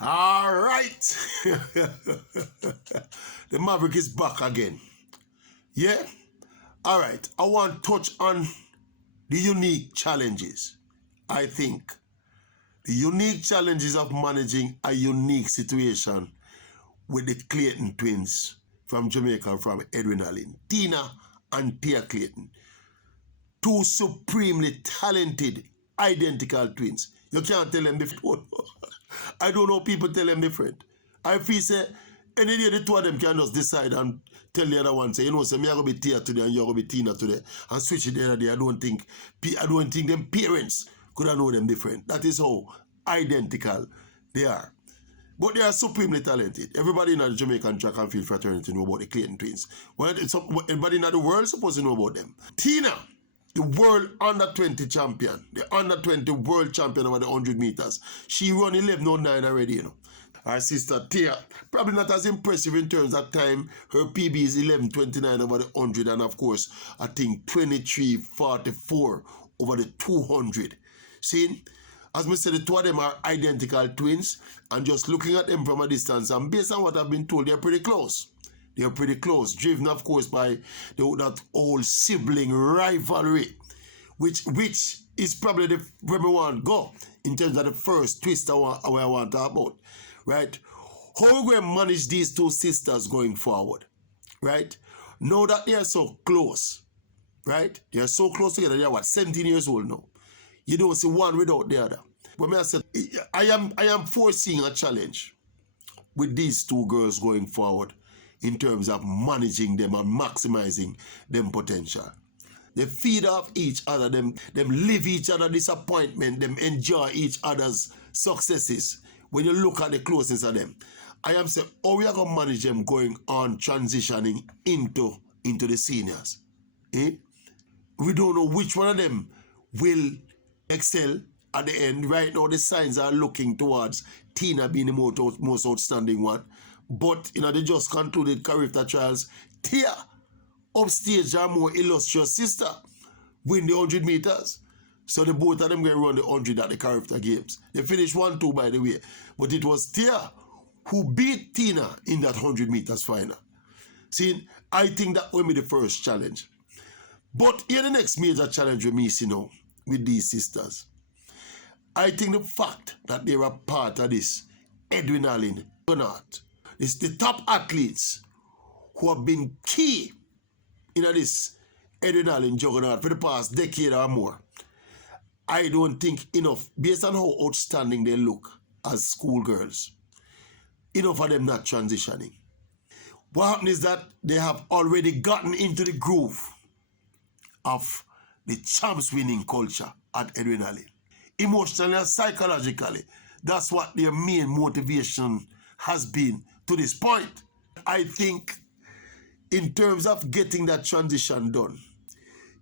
All right. The Maverick is back again. Yeah? All right. I want to touch on the unique challenges. I think the unique challenges of managing a unique situation with the Clayton twins from Jamaica, from Edwin Allen, Tina and Tia Clayton. Two supremely talented, identical twins. You can't tell them different. I don't know people tell them different. I feel say any day the two of them can just decide and tell the other one, say, you know, say me I gonna be Tia today and you're gonna be Tina today, and switch it the other day. I don't think them parents could have known them different. That is how identical they are. But they are supremely talented. Everybody in the Jamaican track and field fraternity know about the Clayton twins. Everybody in the world is supposed to know about them. Tina, the world under-20 champion, the under-20 world champion over the 100 meters. She run 11:09 already, you know. Her sister Tia, probably not as impressive in terms of time. Her PB is 11:29 over the 100, and of course, I think 23:44 over the 200. See? As I said, the two of them are identical twins, and just looking at them from a distance, and based on what I've been told, they're pretty close. They're pretty close, driven, of course, by that old sibling rivalry, which is probably where we want to go in terms of the first twist I want to talk about, right? How we going to manage these two sisters going forward, right? Now that they are so close, right? They are so close together. They are 17 years old now. You don't see one without the other. But I said, I am foreseeing a challenge with these two girls going forward in terms of managing them and maximizing them potential. They feed off each other, them live each other disappointment, them enjoy each other's successes. When you look at the closeness of them, I am saying, how we are going to manage them going on transitioning into the seniors? We don't know which one of them will excel at the end. Right now, the signs are looking towards Tina being the most outstanding one. But they just concluded character trials. Tia, upstage, our more illustrious sister, win the 100 meters. So the both of them going to run the 100 at the character games. They finished 1-2, by the way. But it was Tia who beat Tina in that 100 meters final. See, I think that will be the first challenge. But here the next major challenge we me see now with these sisters. I think the fact that they were part of this Edwin Allen juggernaut, it's the top athletes who have been key in this Edwin Allen juggernaut for the past decade or more. I don't think enough, based on how outstanding they look as schoolgirls, enough of them not transitioning. What happened is that they have already gotten into the groove of the champs winning culture at Edwin Allen. Emotionally and psychologically, that's what their main motivation has been to this point. I think in terms of getting that transition done,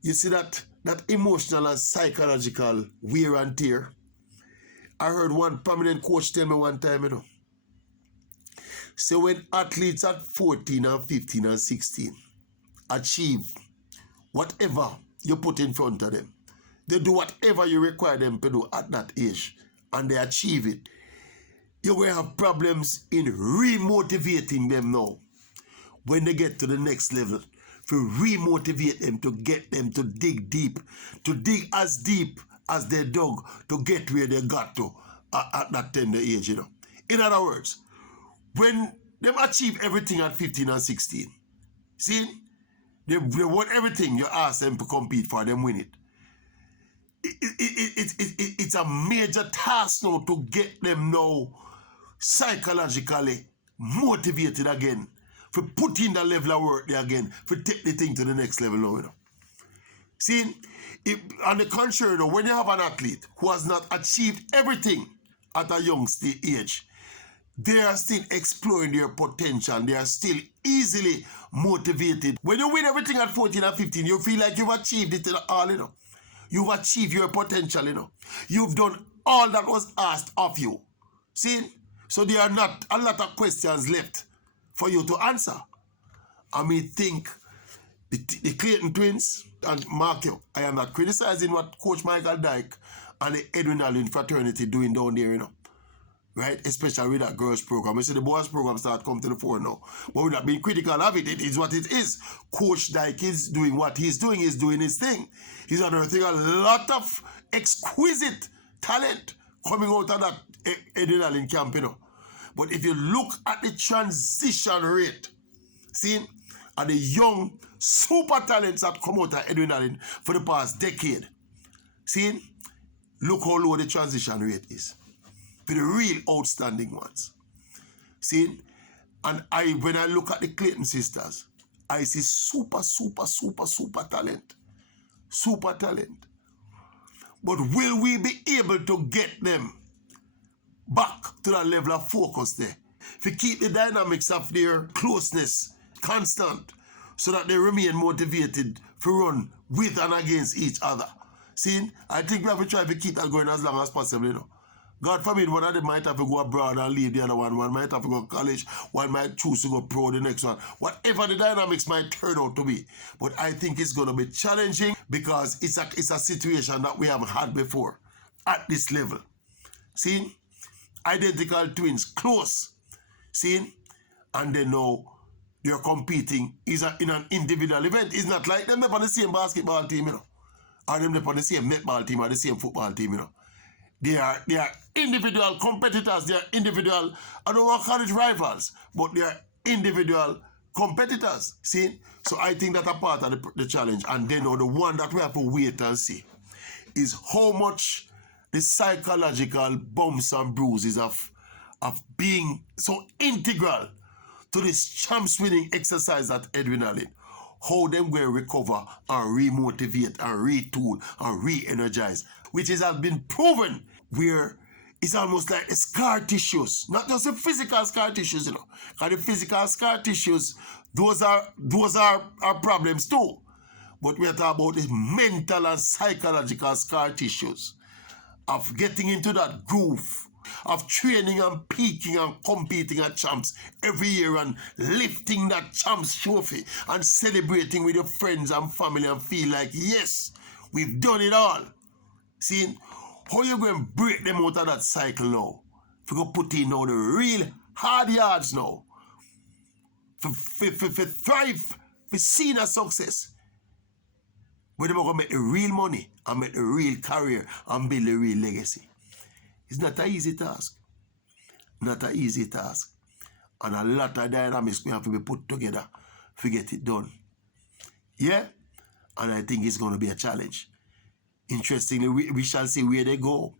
you see that emotional and psychological wear and tear. I heard one prominent coach tell me one time, so when athletes at 14 and 15 and 16 achieve whatever you put in front of them, they do whatever you require them to do at that age, and they achieve it, you're going to have problems in remotivating them now when they get to the next level, to remotivate them, to get them to dig deep, to dig as deep as they dug to get where they got to at that tender age, In other words, when they achieve everything at 15 and 16, see, they want everything you ask them to compete for, them win it. It's a major task now to get them now psychologically motivated again, for put in the level of work there again, for take the thing to the next level now. See, on the contrary, when you have an athlete who has not achieved everything at a young age, they are still exploring their potential. They are still easily motivated. When you win everything at 14 and 15, you feel like you've achieved it all, You've achieved your potential, You've done all that was asked of you. See? So there are not a lot of questions left for you to answer. I think the Clayton twins, and mark you, I am not criticizing what Coach Michael Dyke and the Edwin Allen fraternity doing down there, right? Especially with that girls program. We see the boys program start come to the fore now. But without being critical of it, it is what it is. Coach Dyke is doing what he's doing his thing. He's unearthing a lot of exquisite talent coming out of that adrenaline camp, you know. But if you look at the transition rate, see, and the young super talents that come out of adrenaline for the past decade, see, look how low the transition rate is for the real outstanding ones. See, and when I look at the Clayton sisters, I see super talent. Super talent. But will we be able to get them back to that level of focus there? If you keep the dynamics of their closeness constant so that they remain motivated to run with and against each other. See, I think we have to try to keep that going as long as possible, you know. God forbid, one of them might have to go abroad and leave the other one. One might have to go to college. One might choose to go pro the next one. Whatever the dynamics might turn out to be. But I think it's going to be challenging because it's a situation that we haven't had before at this level. See? Identical twins, close. See? And then now they're competing in an individual event. It's not like them on the same basketball team, you know. Or them on the same netball team or the same football team, you know. They are individual competitors. They are individual, I don't want to call it rivals, but they are individual competitors. See? So I think that's a part of the challenge. And then the one that we have to wait and see is how much the psychological bumps and bruises of being so integral to this champs winning exercise at adrenaline. How them will recover and remotivate and retool and re-energize, which has been proven where it's almost like the scar tissues, not just the physical scar tissues, you know. Because the physical scar tissues, those are problems too. But we are talking about the mental and psychological scar tissues of getting into that groove, of training and peaking and competing at champs every year and lifting that champs trophy and celebrating with your friends and family and feel like, yes, we've done it all. See, how you going to break them out of that cycle now? If you go put in now the real hard yards now, for thrive, for senior success, where they're going to make the real money and make the real career and build a real legacy. It's not an easy task. Not an easy task. And a lot of dynamics we have to be put together to get it done. Yeah? And I think it's going to be a challenge. Interestingly, we shall see where they go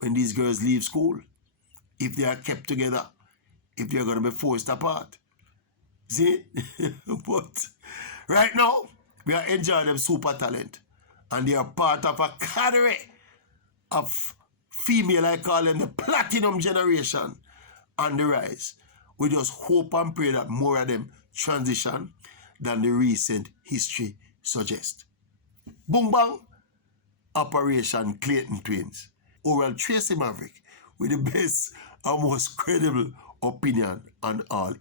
when these girls leave school. If they are kept together. If they are going to be forced apart. See? But right now, we are enjoying them super talent. And they are part of a cadre of female, I call them the platinum generation on the rise. We just hope and pray that more of them transition than the recent history suggests. Boom bang, Operation Clayton Twins. Oral Tracy Maverick with the best and most credible opinion on all